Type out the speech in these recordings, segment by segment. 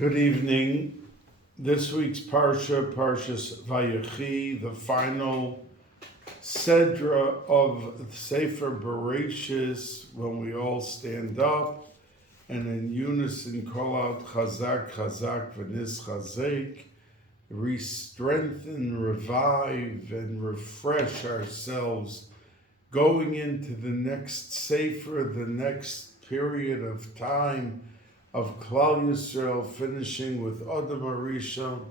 Good evening. This week's Parsha, Parshas Vayechi, the final Sedra of Sefer Bereshis, when we all stand up and in unison call out Chazak, Chazak, V'nis Chazek, re-strengthen, revive, and refresh ourselves going into the next Sefer, the next period of time of Klal Yisrael, finishing with Adam Arishon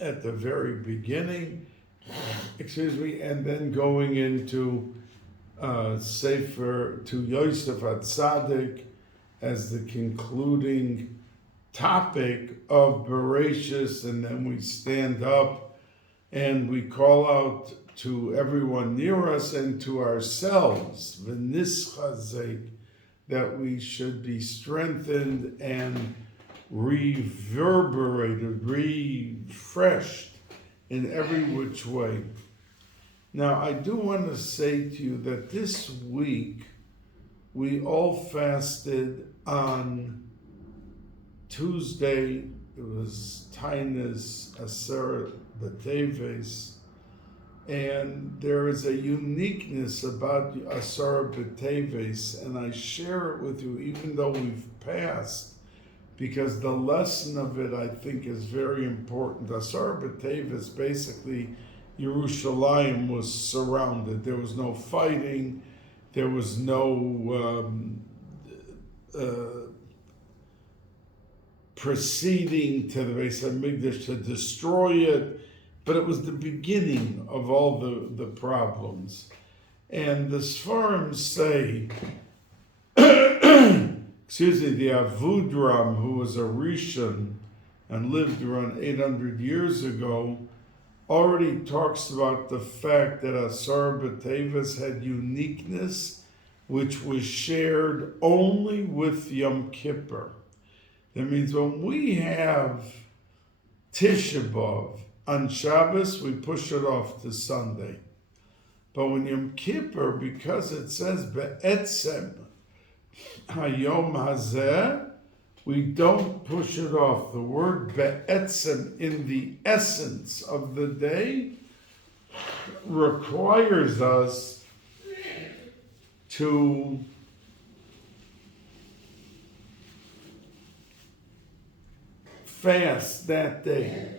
at the very beginning, and then going into Sefer to Yosef HaTzadik as the concluding topic of Bereshis, and then we stand up and we call out to everyone near us and to ourselves, V'nis Chazek, that we should be strengthened and reverberated, refreshed in every which way. Now, I do want to say to you that this week we all fasted on Tuesday. It was Tainus Aser B'Teves, and there is a uniqueness about Asar B'Teves, and I share it with you even though we've passed, because the lesson of it I think is very important. Asar B'Teves, basically Yerushalayim was surrounded. There was no fighting, there was no proceeding to the Bais Hamikdash to destroy it, but it was the beginning of all the problems. And the Sfarim say, the Avudram, who was a Rishon and lived around 800 years ago, already talks about the fact that Asar B'Teves had uniqueness which was shared only with Yom Kippur. That means when we have Tisha B'Av, on Shabbos, we push it off to Sunday. But when Yom Kippur, because it says Be'etzem Hayom Hazeh, we don't push it off. The word Be'etzem, in the essence of the day, requires us to fast that day.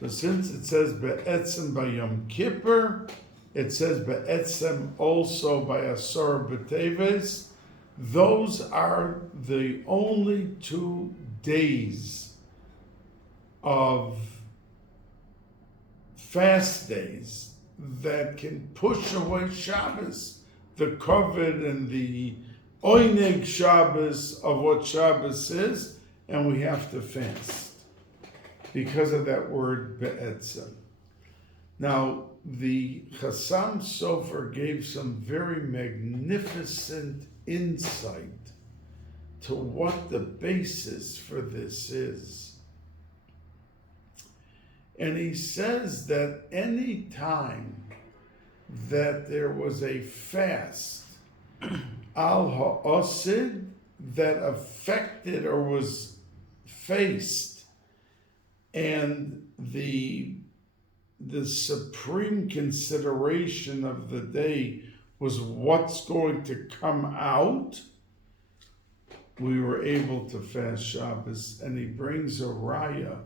So since it says Be'etzem by Yom Kippur, it says Be'etzem also by Asar B'Teves. Those are the only 2 days of fast days that can push away Shabbos, the kavod and the oineg Shabbos of what Shabbos is, and we have to fast because of that word Be'etzem. Now, the Chassam Sofer gave some very magnificent insight to what the basis for this is. And he says that any time that there was a fast al ha'osid that affected or was faced, and the supreme consideration of the day was what's going to come out, we were able to fast Shabbos. And he brings a raya,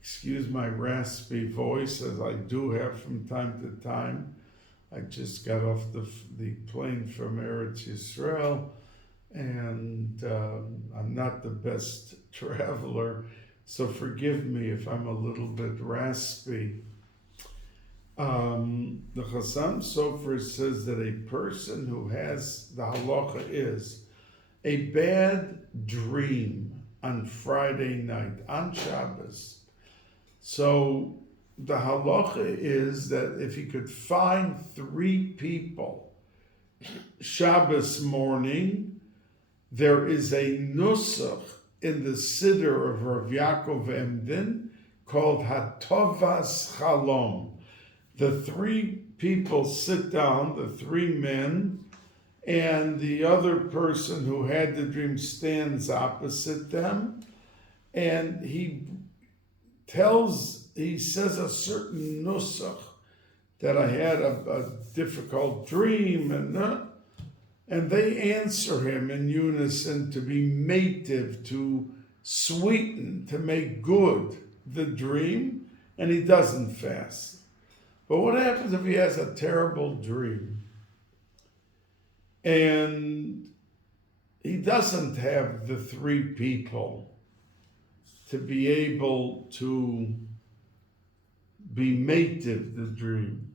excuse my raspy voice, as I do have from time to time. I just got off the plane from Yisrael, and I'm not the best traveler, so forgive me if I'm a little bit raspy. The Chassam Sofer says that a person who has, the halacha is, a bad dream on Friday night, on Shabbos. So the halacha is that if he could find 3 people Shabbos morning, there is a nusach in the Siddur of Rav Yaakov Emden called Hatovas Chalom. The 3 people sit down, the 3 men, and the other person who had the dream stands opposite them, and he says a certain nusach, that I had a difficult dream, and they answer him in unison to be mative, to sweeten, to make good the dream, and he doesn't fast. But what happens if he has a terrible dream and he doesn't have the three people to be able to be mative the dream?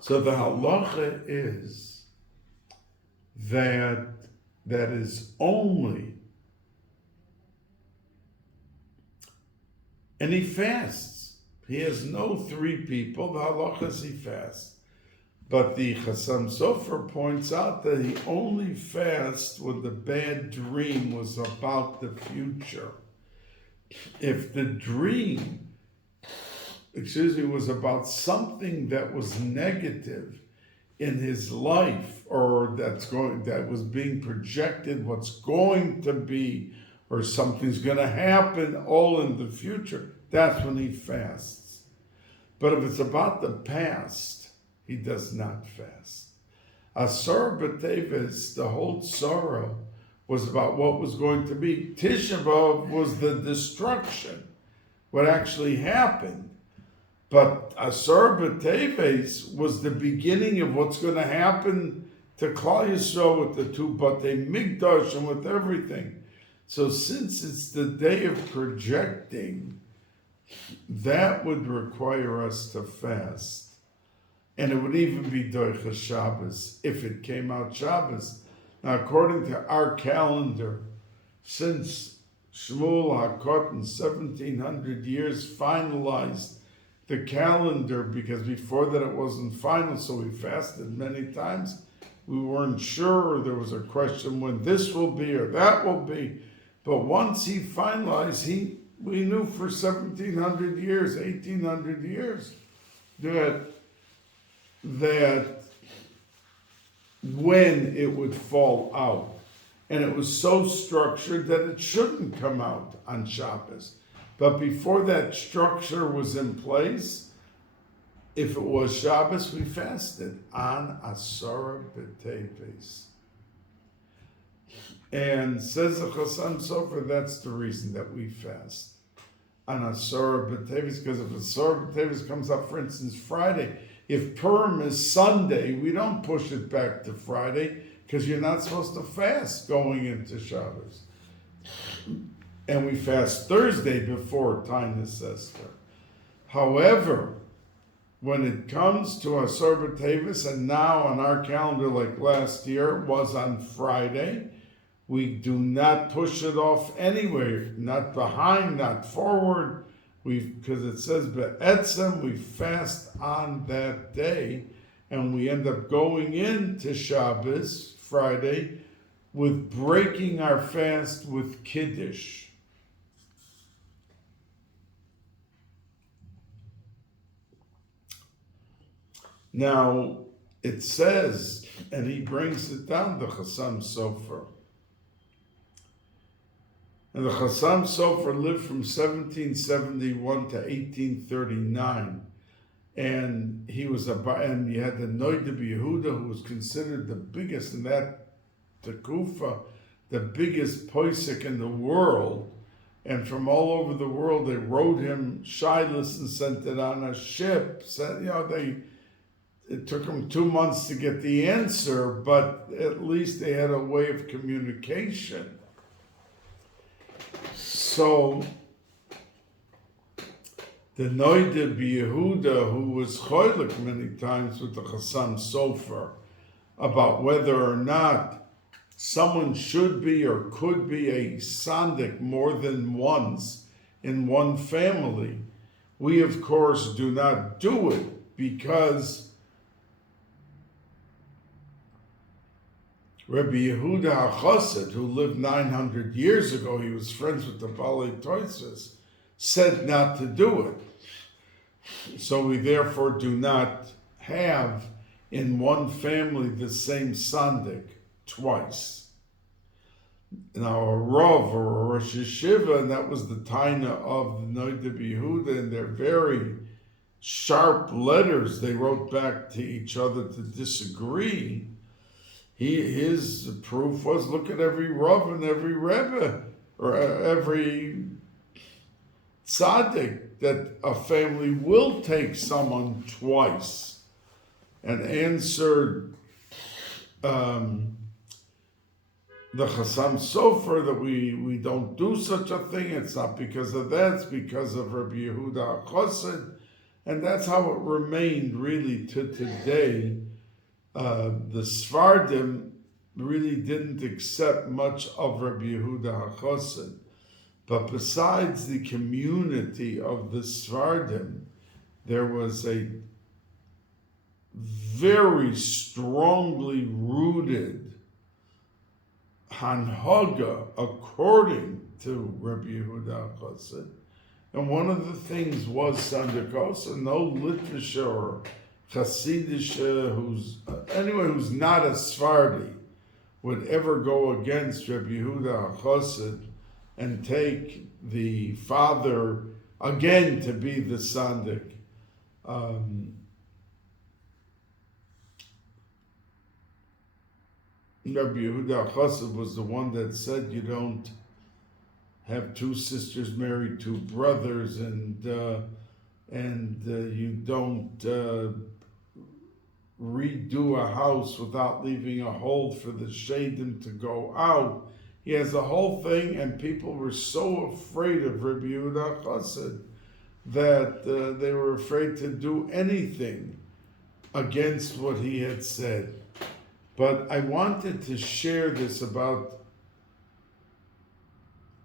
So the halacha is that is only, and he fasts. He has no three people. The halacha is he fasts. But the Chassam Sofer points out that he only fasts when the bad dream was about the future. If the dream was about something that was negative in his life, or that was being projected, what's going to be, or something's going to happen all in the future, that's when he fasts. But if it's about the past, he does not fast. Asar B'Teves, the whole Tzara, was about what was going to be. Tisha B'Av was the destruction, what actually happened. But Asar B'Teves was the beginning of what's going to happen to Klal Yisrael with the two Batei Migdash and with everything. So since it's the day of projecting, that would require us to fast. And it would even be Doicha Shabbos if it came out Shabbos. Now, according to our calendar, since Shmuel HaKotan 1700 years finalized the calendar, because before that it wasn't final, so we fasted many times. We weren't sure, there was a question when this will be or that will be. But once he finalized, we knew for 1700 years, 1800 years, that when it would fall out. And it was so structured that it shouldn't come out on Shabbos. But before that structure was in place, if it was Shabbos, we fasted on Asara B'Teves. And says the Chassam Sofer, that's the reason that we fast on Asara B'Teves, because if Asara B'Teves comes up, for instance, Friday, if Purim is Sunday, we don't push it back to Friday, because you're not supposed to fast going into Shabbos. And we fast Thursday before Tainus Esther. However, when it comes to Asar B'Teves, and now on our calendar, like last year, was on Friday, we do not push it off anywhere, not behind, not forward. Because it says Be'etzem, we fast on that day, and we end up going into Shabbos, Friday, with breaking our fast with Kiddush. Now, it says, and he brings it down, the Chassam Sofer. And the Chassam Sofer lived from 1771 to 1839. And he was and you had the Noid of Yehuda, who was considered the biggest in that Tekufa, the biggest posek in the world. And from all over the world, they wrote him shilas and sent it on a ship. It took them 2 months to get the answer, but at least they had a way of communication. So, the Noida Yehuda, who was choylek many times with the Chassam Sofer, about whether or not someone should be or could be a sandik more than once in one family, we of course do not do it, because Rabbi Yehuda HaChassid, who lived 900 years ago, he was friends with the Balei Toises, said not to do it. So we therefore do not have in one family the same sandik twice. now a Rav or a Rosh Yeshiva, and that was the Taina of the Noda B'Yehuda, and they're very sharp letters they wrote back to each other to disagree. His proof was, look at every Rav and every Rebbe, or every tzaddik, that a family will take someone twice, and answered the Chassam Sofer that we don't do such a thing. It's not because of that, it's because of Rabbi Yehuda HaChassid, and that's how it remained really to today. The Sfardim really didn't accept much of Rabbi Yehuda HaChassid, but besides the community of the Sfardim, there was a very strongly rooted Hanhaga according to Rabbi Yehuda HaChassid. And one of the things was Sandakos, and no literature or Hasidish who's not a Sephardi would ever go against Rabbi Yehuda HaChassid and take the father again to be the Sandik. Rabbi Yehuda HaChassid was the one that said you don't have two sisters marry two brothers, and you don't redo a house without leaving a hole for the shadim to go out. He has the whole thing, and people were so afraid of Rabbi Yehuda HaChassid that they were afraid to do anything against what he had said. But I wanted to share this about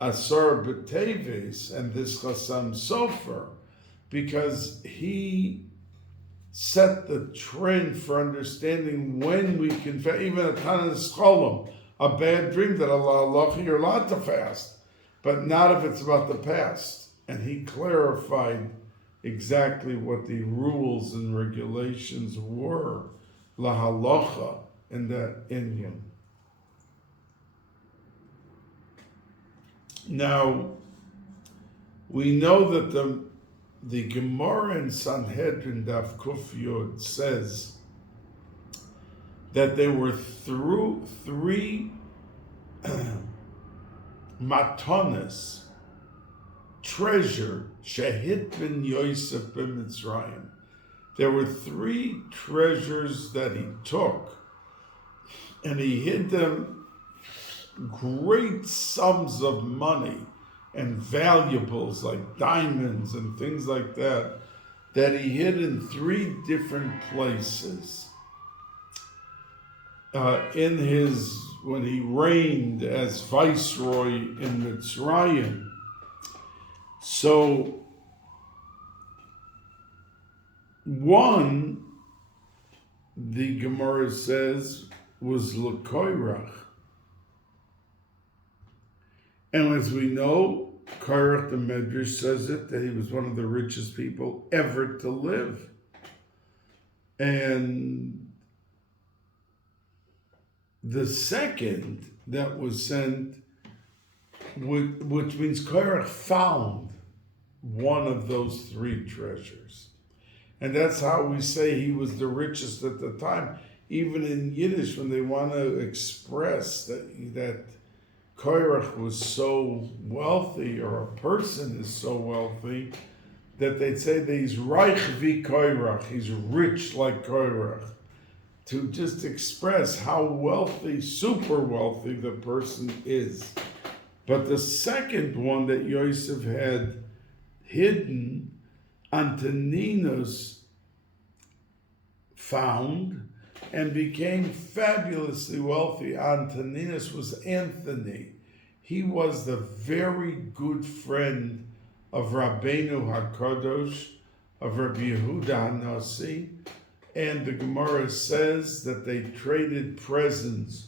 Asar B'Teves and this Chassam Sofer, because he set the trend for understanding when we can fast. Even a Tanas Cholam, a bad dream that Allah, you're allowed to fast, but not if it's about the past. And he clarified exactly what the rules and regulations were, la halacha, in that Inyan. Now, we know that the Gemara in Sanhedrin Daf Kuf Yod says that there were three matanas, treasure, shehit ben Yosef ben Mitzrayim. There were three treasures that he took, and he hid them, great sums of money and valuables like diamonds and things like that he hid in three different places. When he reigned as viceroy in Mitzrayim. So, one, the Gemara says, was L'Koirach. And as we know, Korach the Medrash says it, that he was one of the richest people ever to live. And the second that was sent, which means Korach found one of those three treasures. And that's how we say he was the richest at the time. Even in Yiddish, when they want to express that Korach was so wealthy, or a person is so wealthy, that they'd say that he's reich wie Korach, he's rich like Korach, to just express how wealthy, super wealthy the person is. But the second one that Yosef had hidden, Antoninus found and became fabulously wealthy. Antoninus was Anthony. He was the very good friend of Rabbeinu HaKadosh, of Rabbi Yehuda HaNasi, and the Gemara says that they traded presents,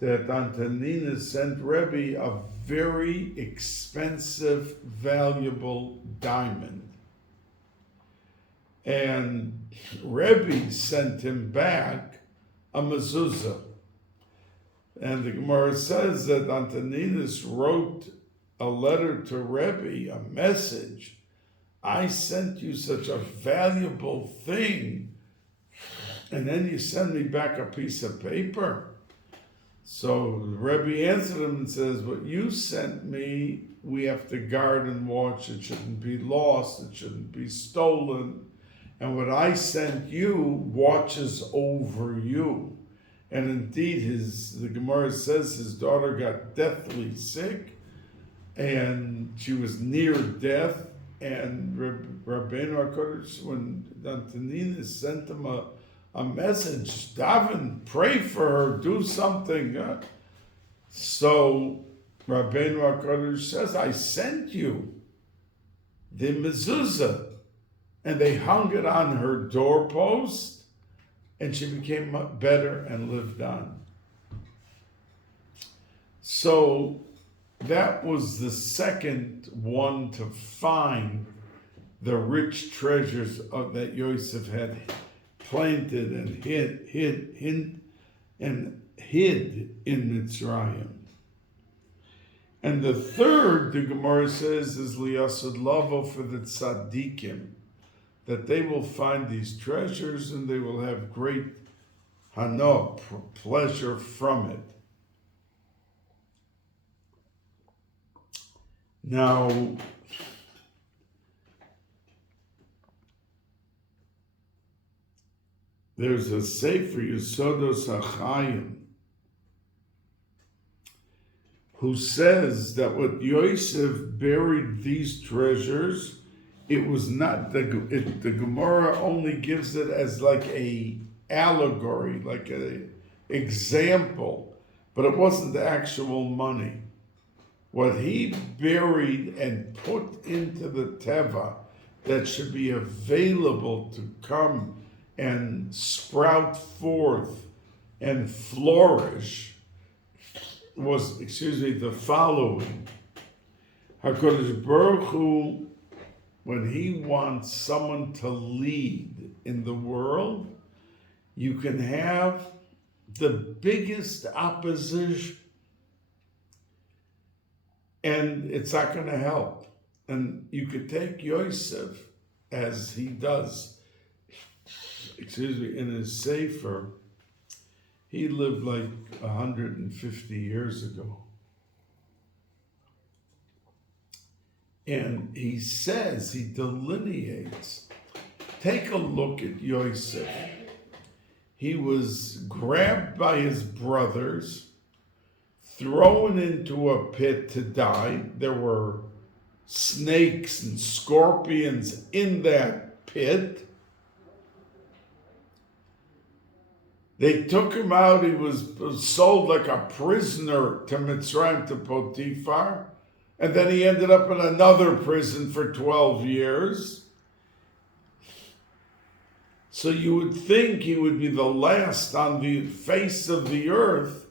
that Antoninus sent Rebbe a very expensive, valuable diamond. And Rebbe sent him back a mezuzah. And the Gemara says that Antoninus wrote a letter to Rebbe, a message. I sent you such a valuable thing, and then you send me back a piece of paper. So Rebbe answered him and says, what you sent me, we have to guard and watch. It shouldn't be lost. It shouldn't be stolen. And what I sent you watches over you. And indeed, the Gemara says his daughter got deathly sick, and she was near death. And Rabbeinu HaKodesh, when Antoninus sent him a message, daven, pray for her, do something. So Rabbeinu HaKodesh says, I sent you the mezuzah. And they hung it on her doorpost, and she became better and lived on. So that was the second one to find the rich treasures that Yosef had planted and hid in Mitzrayim. And the third, the Gemara says, is liyasud lavo, for the tzaddikim, that they will find these treasures and they will have great hana, pleasure from it. Now, there's a Sefer Yesodos HaChaim who says that what Yosef buried these treasures, it was not, the Gemara only gives it as like a allegory, like a example, but it wasn't the actual money. What he buried and put into the teva that should be available to come and sprout forth and flourish was, the following. HaKadosh Baruch Hu, when he wants someone to lead in the world, you can have the biggest opposition and it's not going to help. And you could take Yosef, as he does, in his Sefer, he lived like 150 years ago. And he says, he delineates, take a look at Yosef. He was grabbed by his brothers, thrown into a pit to die. There were snakes and scorpions in that pit. They took him out. He was sold like a prisoner to Mitzrayim, to Potiphar. And then he ended up in another prison for 12 years. So you would think he would be the last on the face of the earth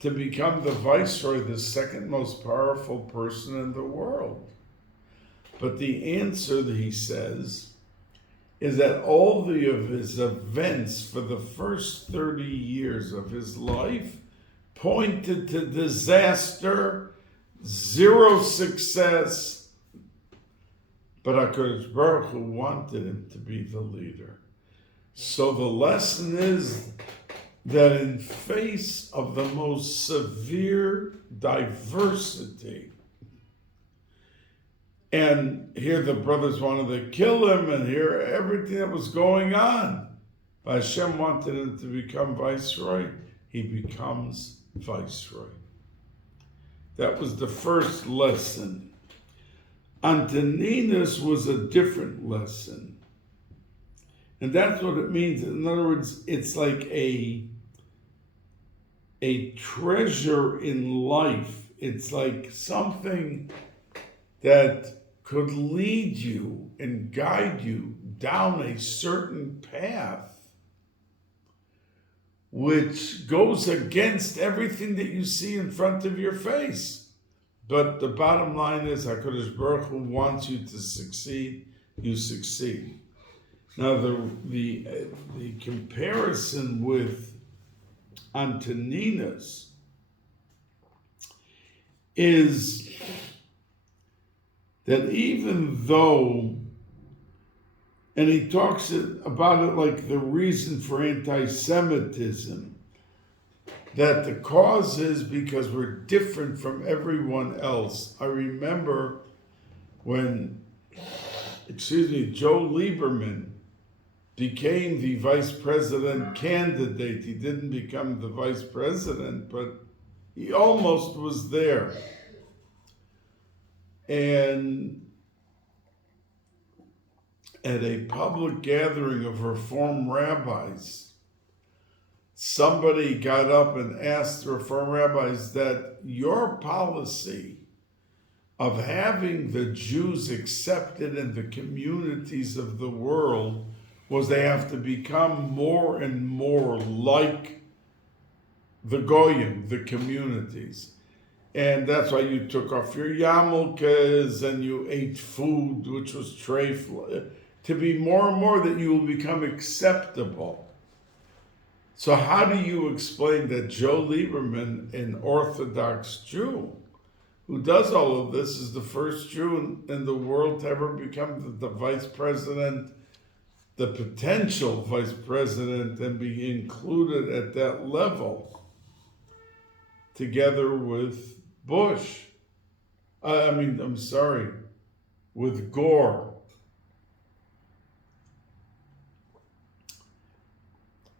to become the viceroy, the second most powerful person in the world. But the answer that he says is that all of his events for the first 30 years of his life pointed to disaster, zero success, but HaKadosh Baruch Hu wanted him to be the leader. So the lesson is that in face of the most severe diversity, and here the brothers wanted to kill him, and here everything that was going on, but Hashem wanted him to become viceroy, he becomes viceroy. That was the first lesson. Antoninus was a different lesson. And that's what it means. In other words, it's like a treasure in life. It's like something that could lead you and guide you down a certain path which goes against everything that you see in front of your face. But the bottom line is, HaKadosh Baruch Hu wants you to succeed, you succeed. Now, the comparison with Antoninus is that even though, and he talks about it like the reason for anti-Semitism, that the cause is because we're different from everyone else. I remember when, Joe Lieberman became the vice president candidate. He didn't become the vice president, but he almost was there. And at a public gathering of Reform rabbis, somebody got up and asked the Reform rabbis that your policy of having the Jews accepted in the communities of the world was they have to become more and more like the Goyim, the communities. And that's why you took off your yarmulkes and you ate food, which was treif, to be more and more that you will become acceptable. So how do you explain that Joe Lieberman, an Orthodox Jew, who does all of this, is the first Jew in the world to ever become the vice president, the potential vice president, and be included at that level, together with Bush? With Gore.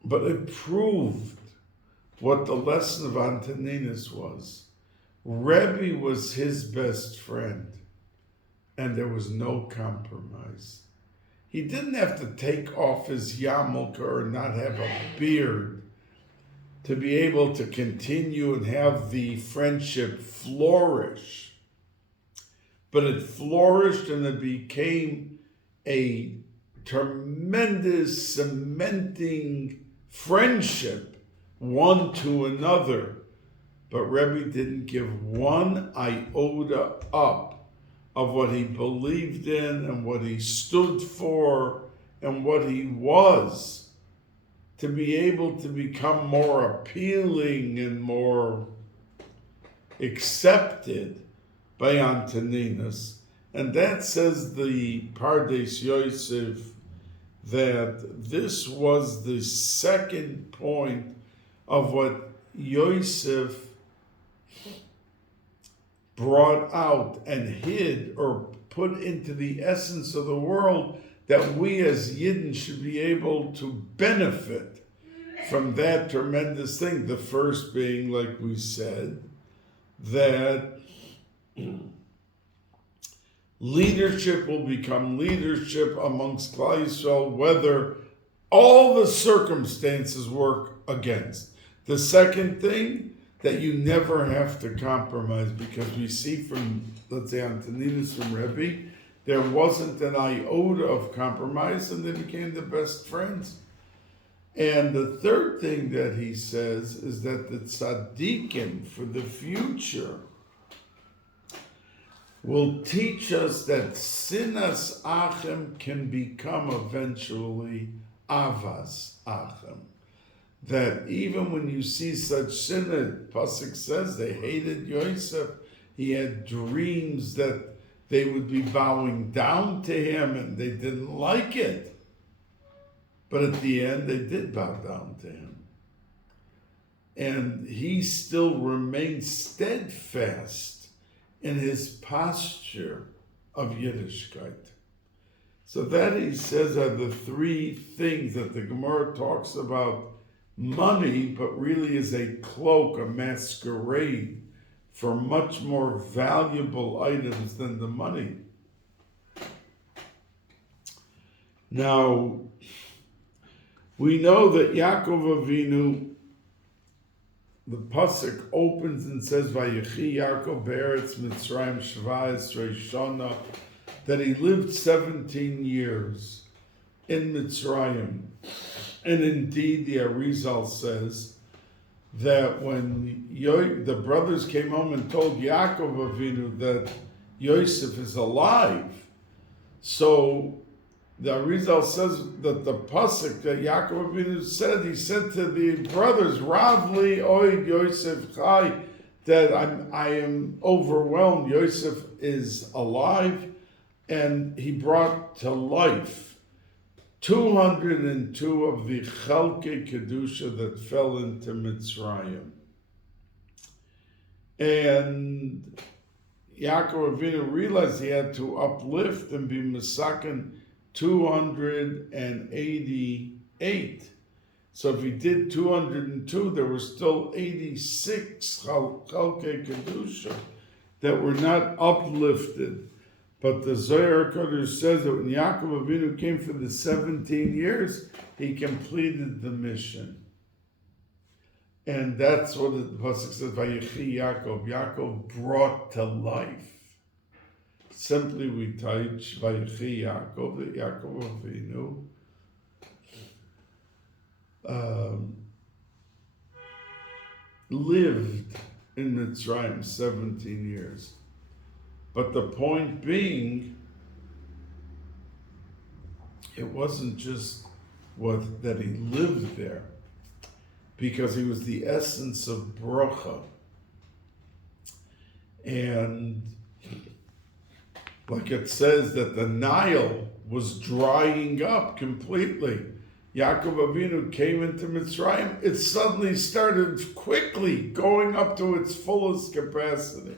But it proved what the lesson of Antoninus was. Rebbe was his best friend, and there was no compromise. He didn't have to take off his yarmulke or not have a beard to be able to continue and have the friendship flourish. But it flourished and it became a tremendous cementing friendship one to another. But Rebbe didn't give one iota up of what he believed in and what he stood for and what he was, to be able to become more appealing and more accepted by Antoninus. And that says the Pardes Yosef, that this was the second point of what Yosef brought out and hid or put into the essence of the world, that we as Yidden should be able to benefit from that tremendous thing. The first being, like we said, that leadership will become leadership amongst Klal Yisrael, whether all the circumstances work against. The second thing, that you never have to compromise, because we see from, let's say, Antoninus, from Rebbe, there wasn't an iota of compromise, and they became the best friends. And the third thing that he says is that the tzaddikim for the future will teach us that sinas achem can become eventually avas achem. That even when you see such sin, Pasuk says they hated Yosef. He had dreams that they would be bowing down to him, and they didn't like it. But at the end, they did bow down to him. And he still remained steadfast in his posture of Yiddishkeit. So that, he says, are the three things that the Gemara talks about. Money, but really is a cloak, a masquerade for much more valuable items than the money. Now, we know that Yaakov Avinu, the pasuk opens and says, Vayechi Yaakov be'eretz Mitzrayim shva'es reishana, that he lived 17 years in Mitzrayim. And indeed, the Arizal says that when the brothers came home and told Yaakov Avinu that Yosef is alive, so the Arizal says that the pasuk that Yaakov Avinu said, he said to the brothers, Ravli oid Yosef chai, that I am overwhelmed. Yosef is alive, and he brought to life 202 of the Chalkei Kedusha that fell into Mitzrayim. And Yaakov Avinu realized he had to uplift and be Mesaken 288. So if he did 202, there were still 86 Chalkei Kedusha that were not uplifted. But the Zohar Kodesh says that when Yaakov Avinu came for the 17 years, he completed the mission. And that's what the pasuk says, Vayechi Yaakov. Yaakov brought to life. Simply we touch Vayechi Yaakov, that Yaakov Avinu lived in Mitzrayim 17 years. But the point being, it wasn't just that he lived there, because he was the essence of bracha. And like it says that the Nile was drying up completely. Yaakov Avinu came into Mitzrayim, it suddenly started quickly going up to its fullest capacity.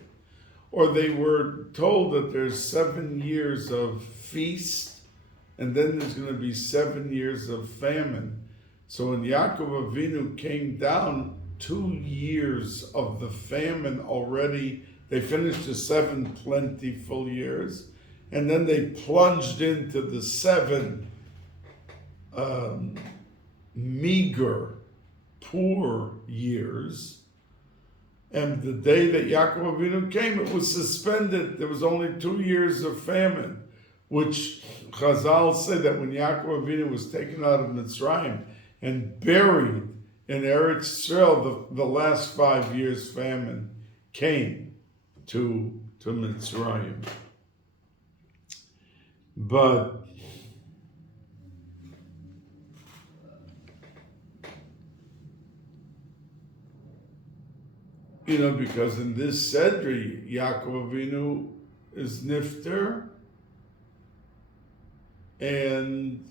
Or they were told that there's 7 years of feast, and then there's going to be 7 years of famine. So when Yaakov Avinu came down, 2 years of the famine already, they finished the 7 plentiful years, and then they plunged into the 7 meager, poor years. And the day that Yaakov Avinu came, it was suspended. There was only 2 years of famine, which Chazal say that when Yaakov Avinu was taken out of Mitzrayim and buried in Eretz Yisrael, the last 5 years famine came to Mitzrayim. But because in this Sedri, Yaakov Avinu is Nifter, and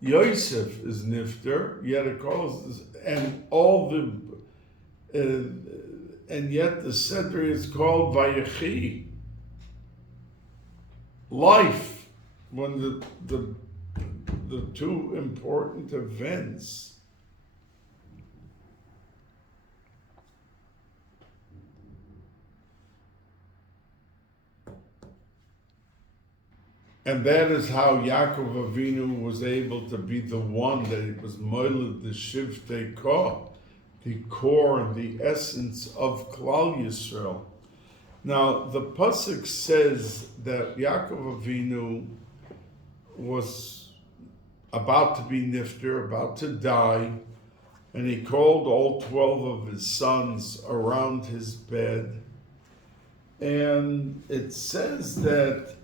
Yosef is Nifter, yet it calls, and yet the Sedri is called Vayechi, life, when the two important events. And that is how Yaakov Avinu was able to be the one that he was moiled the Shiftei Ko, the core and the essence of Klal Yisrael. Now, the pasuk says that Yaakov Avinu was about to be nifter, about to die, and he called all 12 of his sons around his bed. And it says that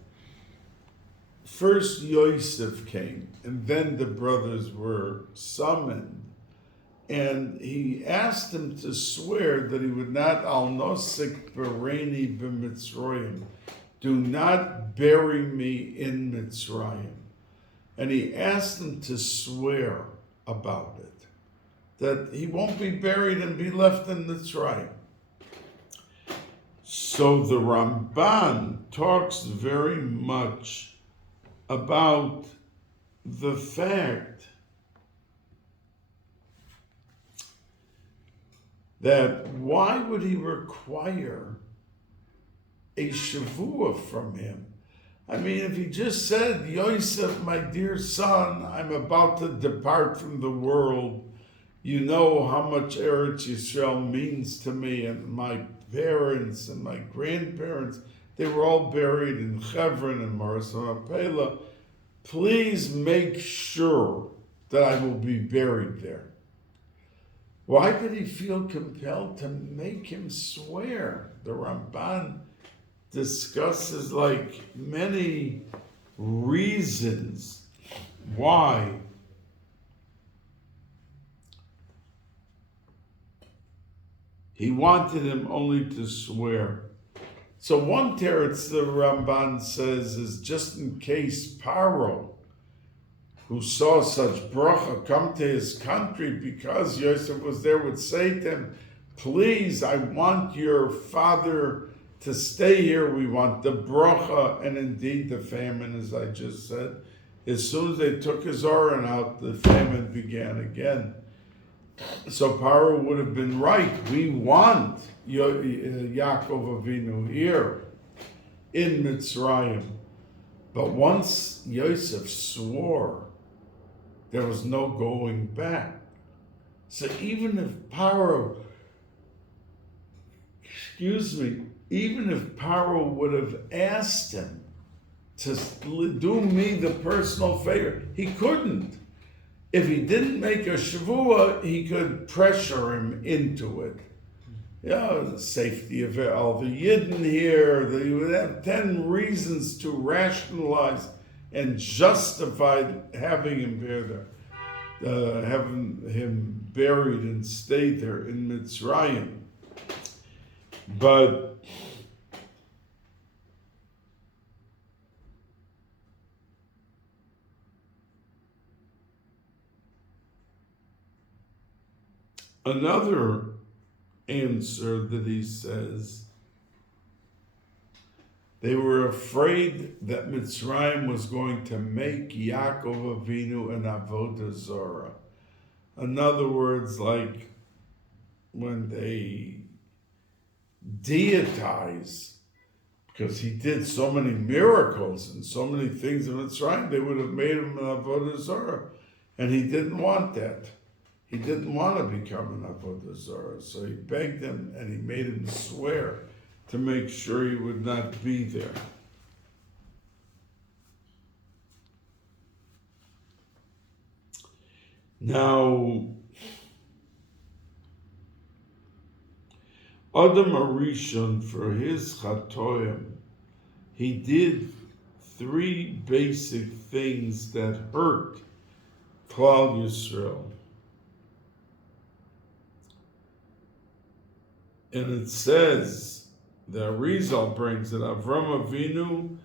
first Yosef came, and then the brothers were summoned. And he asked him to swear that he would not al-nosik bereni b'Mitzrayim, do not bury me in Mitzrayim. And he asked him to swear about it, that he won't be buried and be left in Mitzrayim. So the Ramban talks very much about the fact that why would he require a shavua from him? I mean, if he just said, Yosef, my dear son, I'm about to depart from the world. You know how much Eretz Yisrael means to me, and my parents and my grandparents, they were all buried in Hebron and Marasah Pela. Please make sure that I will be buried there. Why did he feel compelled to make him swear? The Ramban discusses many reasons why He wanted him only to swear. So one teretz the Ramban says is just in case Paro, who saw such bracha come to his country because Yosef was there, would say to him, please, I want your father to stay here. We want the bracha. And indeed the famine, as I just said, as soon as they took his Aron out, the famine began again. So Paro would have been right. We want Yaakov Avinu here in Mitzrayim. But once Yosef swore, there was no going back. So even if Paro, even if Paro would have asked him to do me the personal favor, he couldn't. If he didn't make a shavua, he could pressure him into it. The safety of all the Yidden here, he would have 10 reasons to rationalize and justify having him there, having him buried and stayed there in Mitzrayim. But another answer that he says, they were afraid that Mitzrayim was going to make Yaakov Avinu an avodah zarah. In other words, like when they deitize, because he did so many miracles and so many things in Mitzrayim, they would have made him an avodah zarah, and he didn't want that. He didn't want to become an avodah zarah, so he begged him and he made him swear to make sure he would not be there. Now, Adam Arishon, for his chatoim, he did 3 basic things that hurt Klal Yisrael. And it says, the Arizal brings it, Avram Avinu,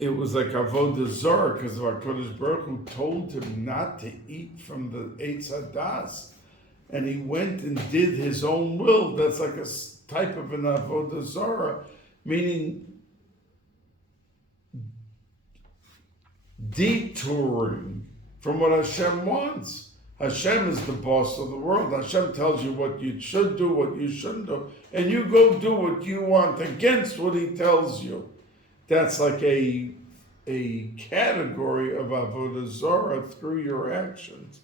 it was like avodah zarah, because of HaKadosh Baruch Hu told him not to eat from the Eitz Hadas, and he went and did his own will. That's like a type of an avodah zarah, meaning detouring from what Hashem wants. Hashem is the boss of the world. Hashem tells you what you should do, what you shouldn't do, and you go do what you want against what he tells you. That's like a category of avodah zarah through your actions.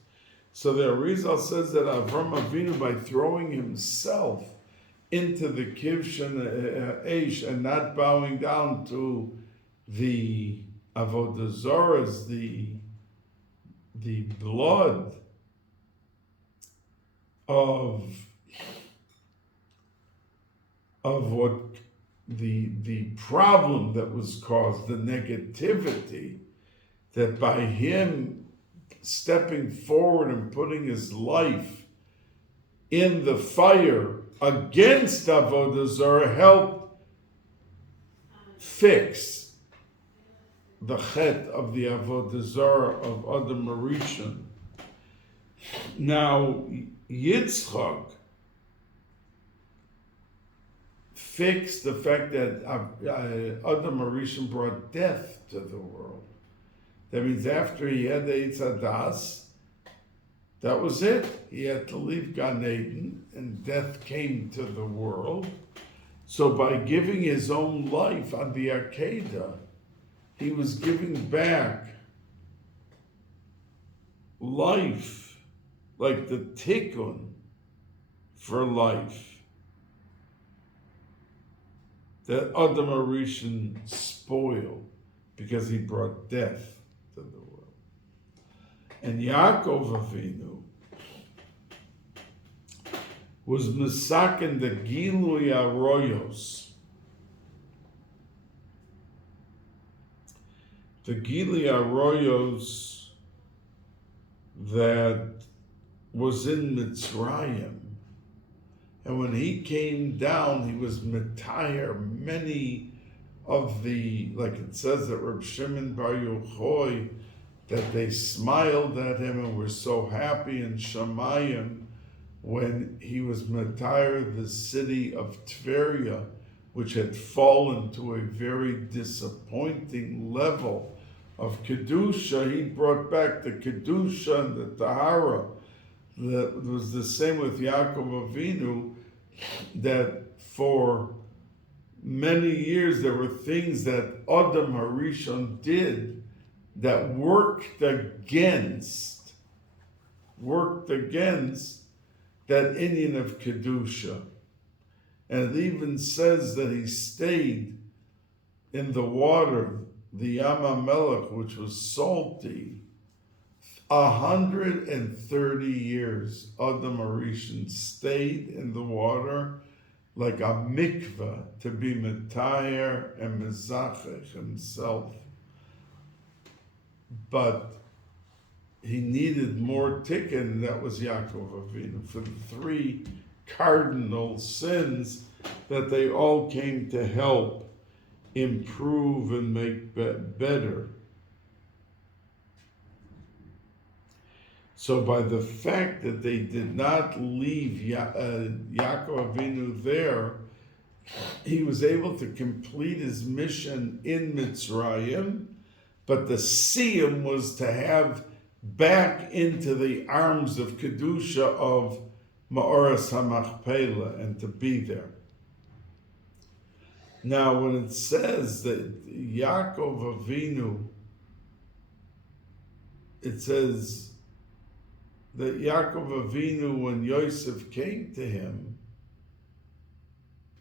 So the Arizal says that Avram Avinu, by throwing himself into the kivshan eish and not bowing down to the avodah zarahs, the blood of what the problem that was caused, the negativity, that by him stepping forward and putting his life in the fire against avodah zarah helped fix the chet of the avodah zarah of Adam Arishon. Now, Yitzchak fixed the fact that Adam Arishon brought death to the world. That means after he had the Eitz Hadas, that was it. He had to leave Gan Eden, and death came to the world. So by giving his own life on the Akedah, he was giving back life, like the tikkun for life that Adam Arishon spoiled because he brought death to the world. And Yaakov Avinu was misaken the Gilui Aroyos. The Gilui Aroyos that was in Mitzrayim. And when he came down, he was metayr many of the, like it says that Reb Shimon Bar Yochai, that they smiled at him and were so happy in Shamayim when he was metayr the city of Tveria, which had fallen to a very disappointing level of Kedusha. He brought back the Kedusha and the Tahara. That was the same with Yaakov Avinu, that for many years there were things that Adam Harishon did that worked against that Indian of Kedusha. And it even says that he stayed in the water, the Yam HaMelech, which was salty, 130 years. Adam Harishon stayed in the water like a mikveh to be metayr and mezachech himself. But he needed more tikkun, and that was Yaakov Avinu, for the three cardinal sins that they all came to help improve and make better. So by the fact that they did not leave Yaakov Avinu there, he was able to complete his mission in Mitzrayim, but the siyum was to have back into the arms of Kedusha of Ma'oras HaMachpelah and to be there. Now, when it says that Yaakov Avinu, it says that Yaakov Avinu, when Yosef came to him,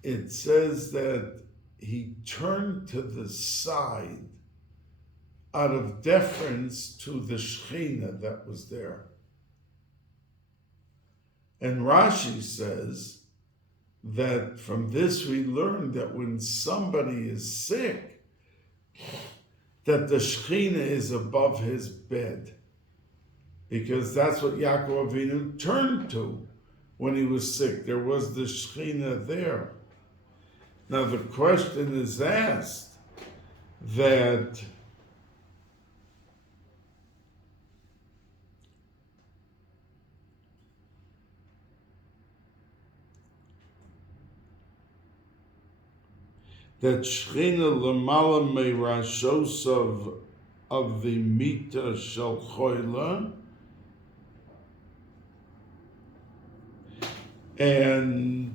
it says that he turned to the side out of deference to the Shekhinah that was there. And Rashi says that from this we learn that when somebody is sick, that the Shekhinah is above his bed, because that's what Yaakov Avinu turned to when he was sick. There was the Shekhinah there. Now the question is asked that Shechina lemala meirashos of the mita shel choila, and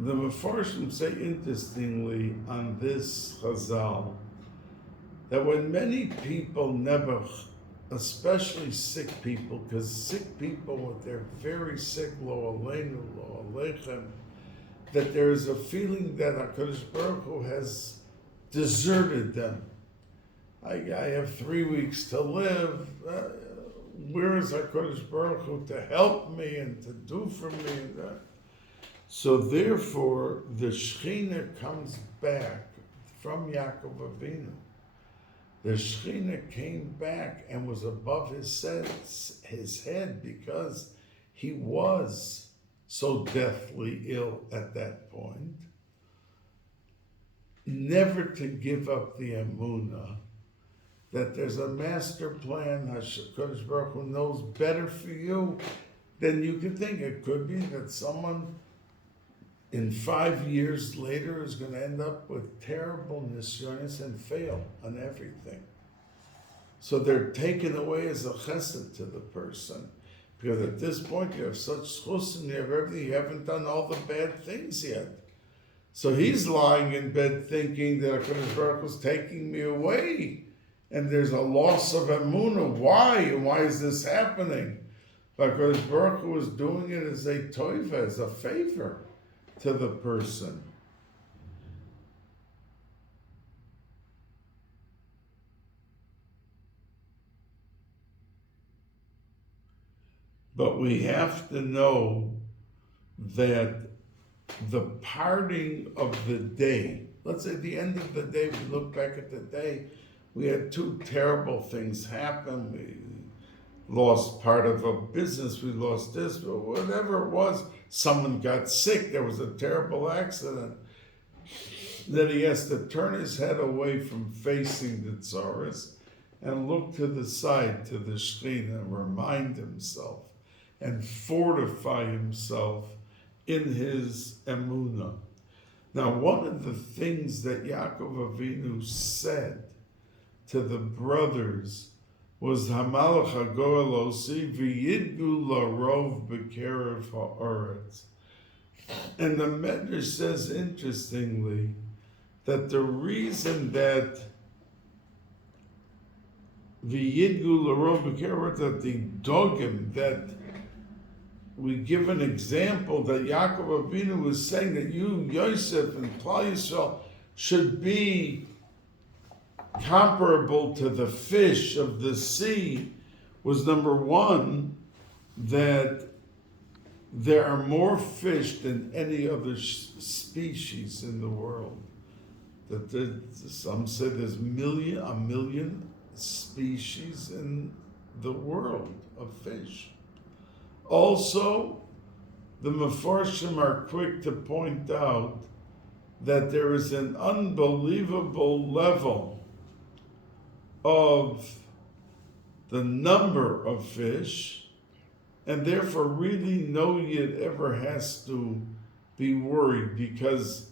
the Mefarshim say interestingly on this Chazal that when many people never, especially sick people, because sick people, when they're very sick, lo aleinu, lo alechem, that there is a feeling that HaKadosh Baruch Hu has deserted them. I have 3 weeks to live. Where is HaKadosh Baruch Hu to help me and to do for me? So therefore, the Shekhinah comes back from Yaakov Avinu. The Shekhinah came back and was above his head because he was so deathly ill at that point, never to give up the emunah that there's a master plan. HaKadosh Baruch Hu knows better for you than you can think. It could be that someone in 5 years later is going to end up with terrible nisyonis and fail on everything. So they're taken away as a chesed to the person. Because at this point you have such chusim, you have everything, you haven't done all the bad things yet. So he's lying in bed thinking that HaKadosh Baruch Hu is taking me away, and there's a loss of emunah. Why? And why is this happening? But HaKadosh Baruch Hu is doing it as a toiva, as a favor to the person. But we have to know that the parting of the day, let's say at the end of the day, we look back at the day, we had two terrible things happen. We lost part of a business, we lost this, but whatever it was, someone got sick, there was a terrible accident, that he has to turn his head away from facing the tzaras and look to the side, to the Shekhinah, and remind himself and fortify himself in his emunah. Now, one of the things that Yaakov Avinu said to the brothers was Hamalach HaGoel Osi v'yidgu larov b'kerev ha'aretz. And the Medrash says, interestingly, that the reason that v'yidgu larov b'kerev, that the dogim, that we give an example that Yaakov Avinu was saying that you, Yosef, and Klal Yisrael should be comparable to the fish of the sea, was number one, that there are more fish than any other species in the world. That some say there's a million species in the world of fish. Also, the Mefarshim are quick to point out that there is an unbelievable level of the number of fish, and therefore really no Yid ever has to be worried, because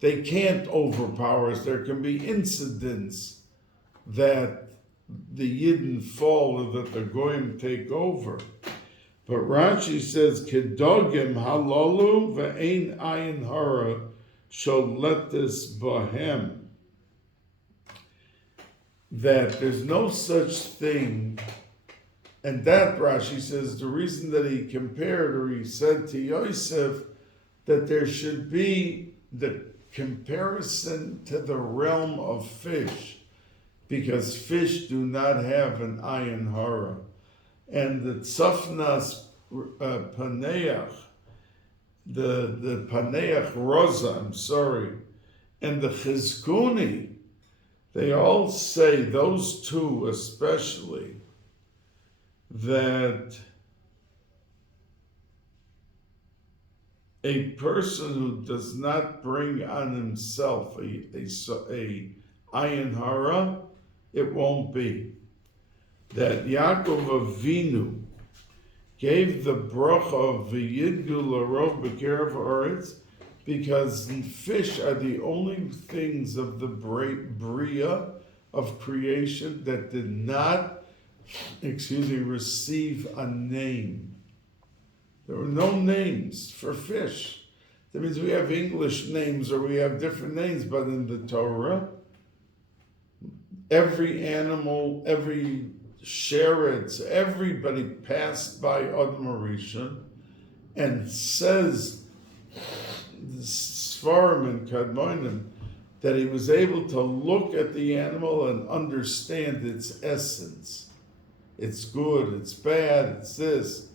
they can't overpower us. There can be incidents that the Yidden fall or that the Goyim take over. But Rashi says, Kedogim halalu ve'ein ayin hara sholetis bahem. That there's no such thing, and that Rashi says the reason that he compared, or he said to Yosef, that there should be the comparison to the realm of fish, because fish do not have an ayin hara. And the tzafnas paneach, the paneach rosa, and the chizkuni, they all say, those two especially, that a person who does not bring on himself a ayin hara, it won't be. That Yaakov Avinu gave the bracha of v'yidgu larov b'kerev ha'aretz, because the fish are the only things of the bria of creation that did not, receive a name. There were no names for fish. That means we have English names or we have different names, but in the Torah, every animal, every sheretz, everybody passed by Ad Marishon, and says the Sfarim and Kadmonim that he was able to look at the animal and understand its essence. It's good, it's bad, it's this.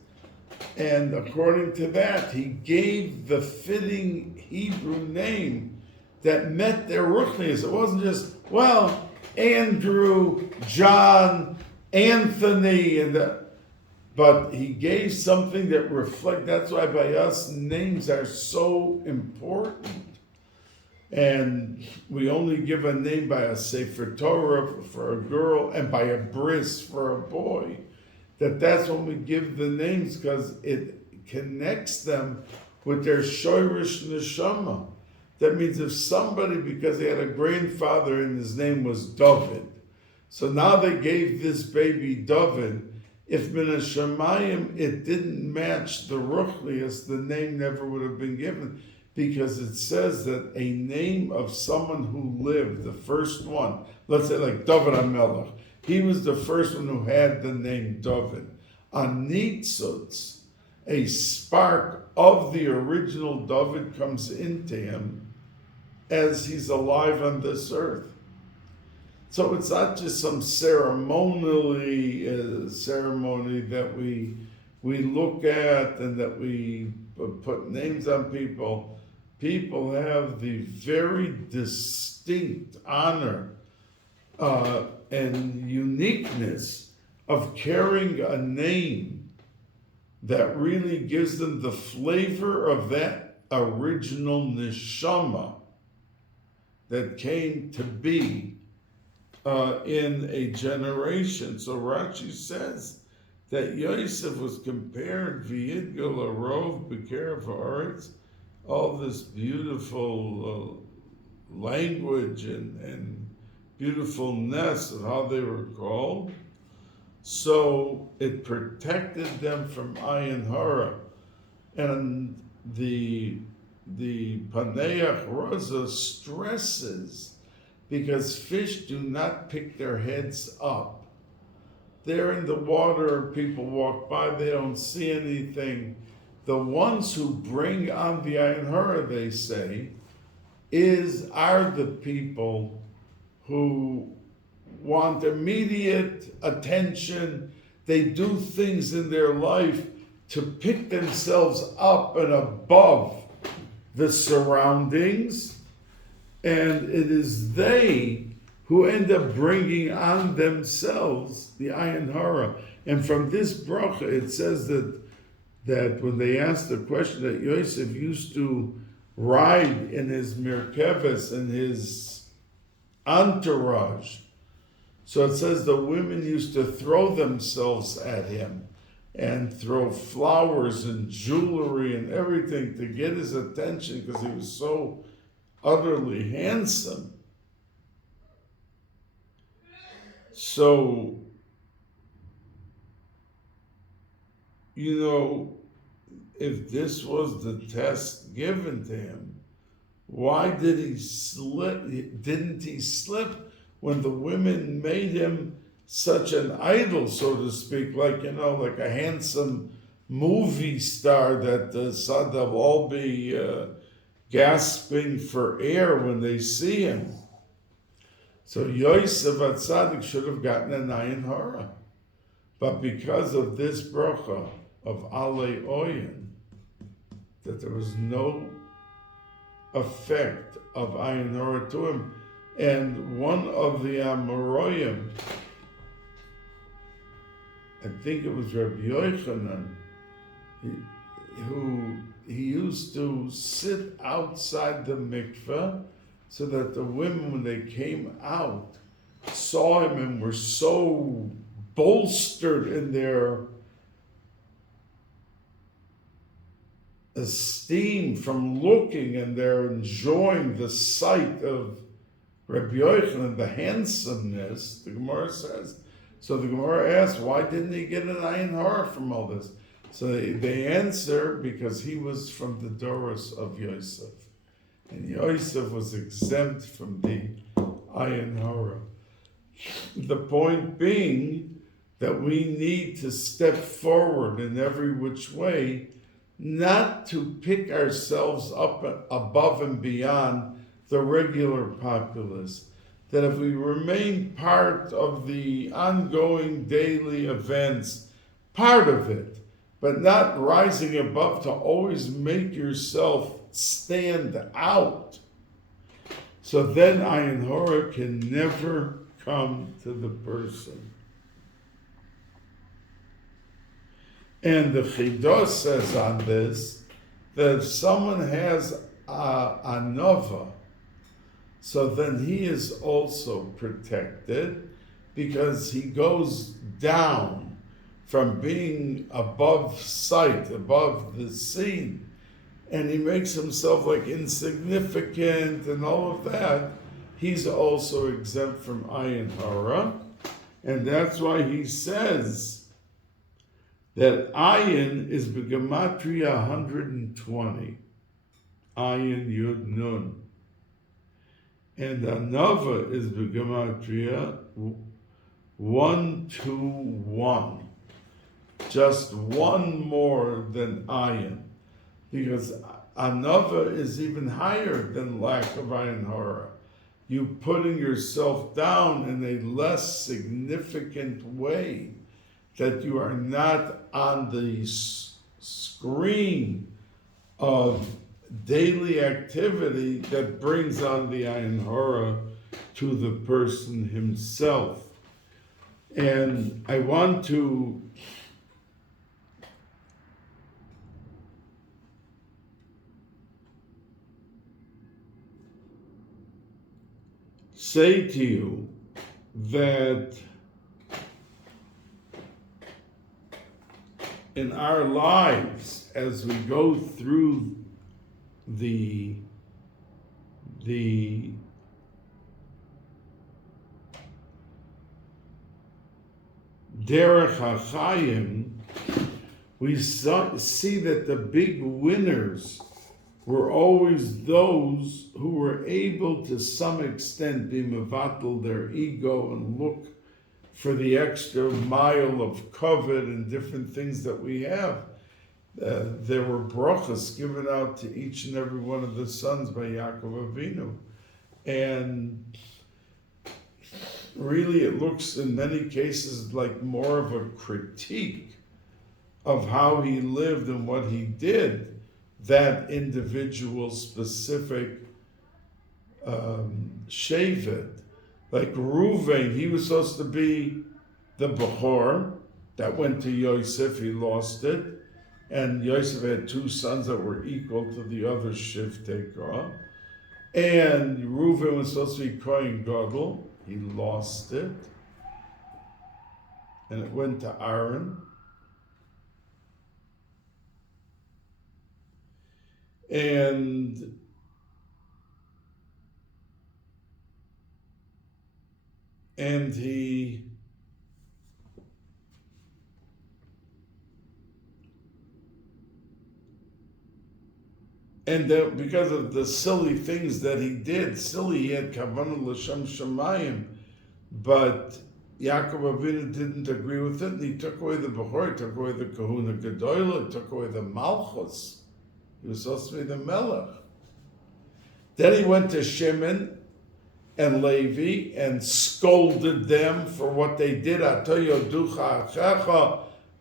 And according to that, he gave the fitting Hebrew name that met their ruchnius. It wasn't just, well, Andrew, John, Anthony, and that. But he gave something that reflects. That's why by us names are so important. And we only give a name by a Sefer Torah for a girl and by a bris for a boy. That's when we give the names, because it connects them with their shoirish neshama. That means if somebody, because he had a grandfather and his name was David, so now they gave this baby David. If min hashamayim it didn't match the ruchnius, the name never would have been given, because it says that a name of someone who lived, the first one, let's say like David HaMelech, he was the first one who had the name David. A nitzutz, a spark of the original David comes into him as he's alive on this earth. So it's not just some ceremony that we look at and that we put names on people. People have the very distinct honor and uniqueness of carrying a name that really gives them the flavor of that original neshama that came to be in a generation. So Rashi says that Yosef was compared, v'yidgal arov b'kerev haaretz, all this beautiful language and beautifulness of how they were called. So it protected them from ayin hara. And the Paneach Rosa stresses, because fish do not pick their heads up. They're in the water, people walk by, they don't see anything. The ones who bring on the ayin hara, they say, are the people who want immediate attention. They do things in their life to pick themselves up and above the surroundings, and it is they who end up bringing on themselves the ayin hara. And from this bracha, it says that when they asked the question that Yosef used to ride in his merkeves and his entourage, so it says the women used to throw themselves at him and throw flowers and jewelry and everything to get his attention because he was so utterly handsome. So, if this was the test given to him, why did he slip? Didn't he slip when the women made him such an idol, so to speak, like a handsome movie star that they'll all be gasping for air when they see him? So Yosef HaTzadik should have gotten an ayin hara, but because of this bracha of alei oyin, that there was no effect of ayin hara to him. And one of the Amoraim, I think it was Rabbi Yochanan, he used to sit outside the mikveh so that the women, when they came out, saw him and were so bolstered in their esteem from looking, and they're enjoying the sight of Rabbi Yochanan, the handsomeness, the Gemara says. So the Gemara asks, why didn't he get an ayin hara from all this? So they answer, because he was from the Doros of Yosef. And Yosef was exempt from the ayin hara. The point being that we need to step forward in every which way, not to pick ourselves up above and beyond the regular populace, that if we remain part of the ongoing daily events, part of it, but not rising above to always make yourself stand out, so then ayin hara can never come to the person. And the Chidos says on this, that if someone has a nova, so then he is also protected, because he goes down from being above sight, above the scene, and he makes himself like insignificant and all of that. He's also exempt from ayin hara, and that's why he says that ayin is b'gematria 120, ayin yud nun. And anava is b'gematria 121, just one more than ayin, because anava is even higher than lack of ayin hara. You putting yourself down in a less significant way, that you are not on the screen of daily activity that brings on the ayin hara to the person himself. And I want to say to you that in our lives, as we go through the Derech HaChaim, we see that the big winners were always those who were able to some extent be mevatel their ego and look for the extra mile of covet and different things that we have. There were brachas given out to each and every one of the sons by Yaakov Avinu. And really it looks in many cases like more of a critique of how he lived and what he did, that individual specific shevet. Like Reuven, he was supposed to be the Bechor that went to Yosef, he lost it, and Yosef had two sons that were equal to the other Shiftei, and Reuven was supposed to be Kohen Gadol, he lost it, and it went to Aaron. And he because of the silly things that he did, he had kavanah l'shem shamayim, but Yaakov Avinu didn't agree with it, and he took away the Bechor, he took away the Kahuna Gedolah, he took away the Malchus. He was supposed to be the Melech. Then he went to Shimon and Levi and scolded them for what they did.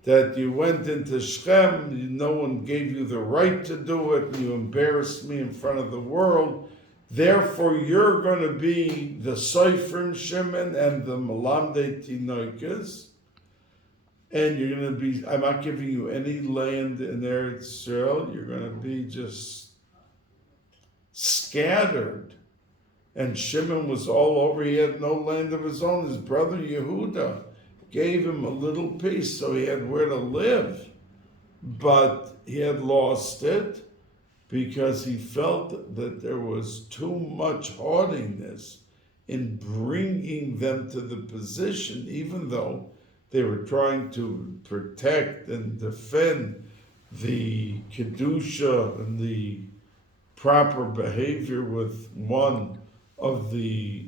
That you went into Shechem, no one gave you the right to do it, and you embarrassed me in front of the world. Therefore, you're going to be the Soifrim Shimon and the Melamdei Tinoikas. And you're going to be, I'm not giving you any land in Eretz Yisrael. You're going to be just scattered. And Shimon was all over. He had no land of his own. His brother Yehuda gave him a little piece so he had where to live. But he had lost it because he felt that there was too much haughtiness in bringing them to the position, even though they were trying to protect and defend the Kedusha and the proper behavior with one of the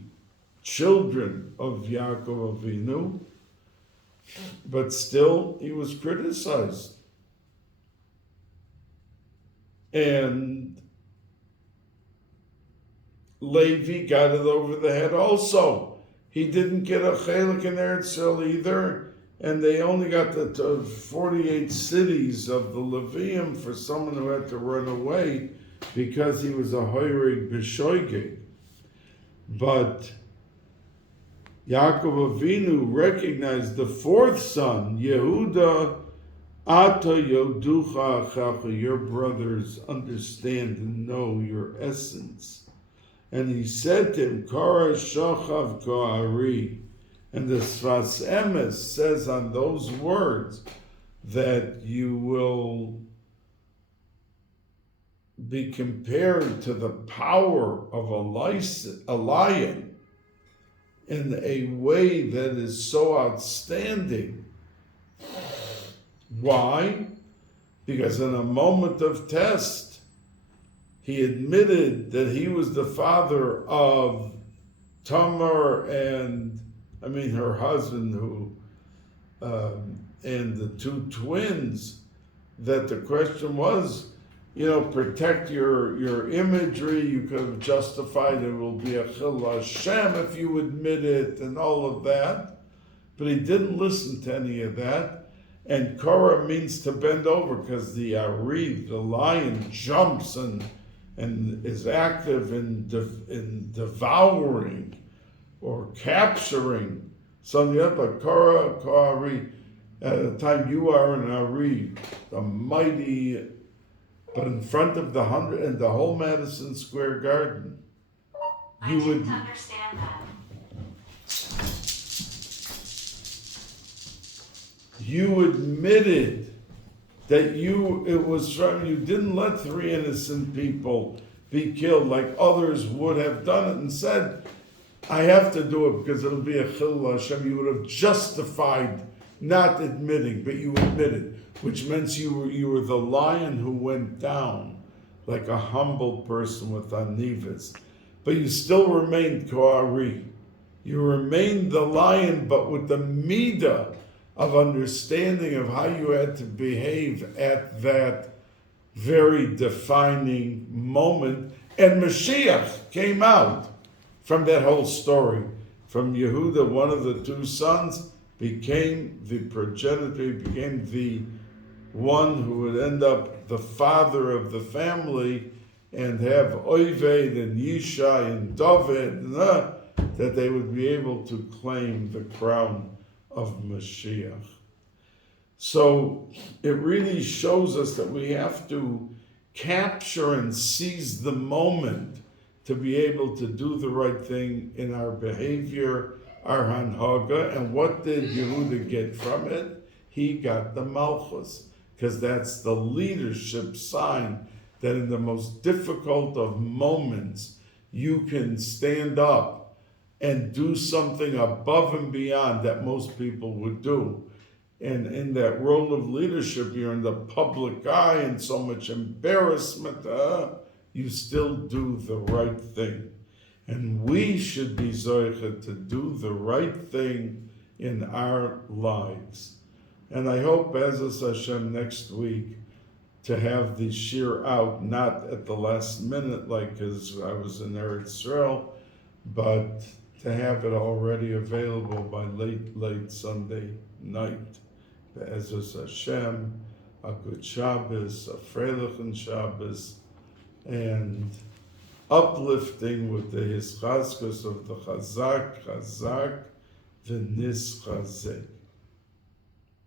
children of Yaakov Avinu, but still he was criticized. And Levi got it over the head also. He didn't get a chelik in Eretz Yisrael either, and they only got the 48 cities of the Levium for someone who had to run away because he was a hoirig b'shoigeg. But Yaakov Avinu recognized the fourth son, Yehuda, Ata Yoducha Achacha, your brothers understand and know your essence. And he said to him, Kara Shachav Ko'ari. And the Sfas Emes says on those words that you will be compared to the power of a lion in a way that is so outstanding. Why? Because in a moment of test, he admitted that he was the father of Tamar and her husband, and the two twins, that the question was, protect your imagery. You could have justified it will be a chil Hashem if you admit it and all of that. But he didn't listen to any of that. And Korah means to bend over because the Ari, the lion, jumps and is active in devouring or capturing So the other Kara Ari, at the time you are an Ari, the mighty, but in front of the 100 and the whole Madison Square Garden, I didn't understand that. You admitted that you didn't let 3 innocent people be killed like others would have done it, and said, I have to do it because it'll be a chillul Hashem. You would have justified not admitting, but you admitted, which meant you were the lion who went down like a humble person with anivas. But you still remained Ko'ari. You remained the lion, but with the midah of understanding of how you had to behave at that very defining moment. And Mashiach came out from that whole story. From Yehuda, one of the 2 sons, became the progenitor, he became the one who would end up the father of the family and have Oived and Yishai and David, that they would be able to claim the crown of Mashiach. So it really shows us that we have to capture and seize the moment to be able to do the right thing in our behavior, our hanhaga. And what did Yehuda get from it? He got the malchus, because that's the leadership sign that in the most difficult of moments, you can stand up and do something above and beyond that most people would do. And in that role of leadership, you're in the public eye and so much embarrassment, you still do the right thing. And we should be zoicha to do the right thing in our lives. And I hope, Bezos Hashem, next week, to have the shir out, not at the last minute, like as I was in Eretz Yisrael, but to have it already available by late Sunday night. Be'ezus Hashem, a good Shabbos, a freilichen Shabbos, and uplifting with the hischazkus of the Chazak, the Nischazek.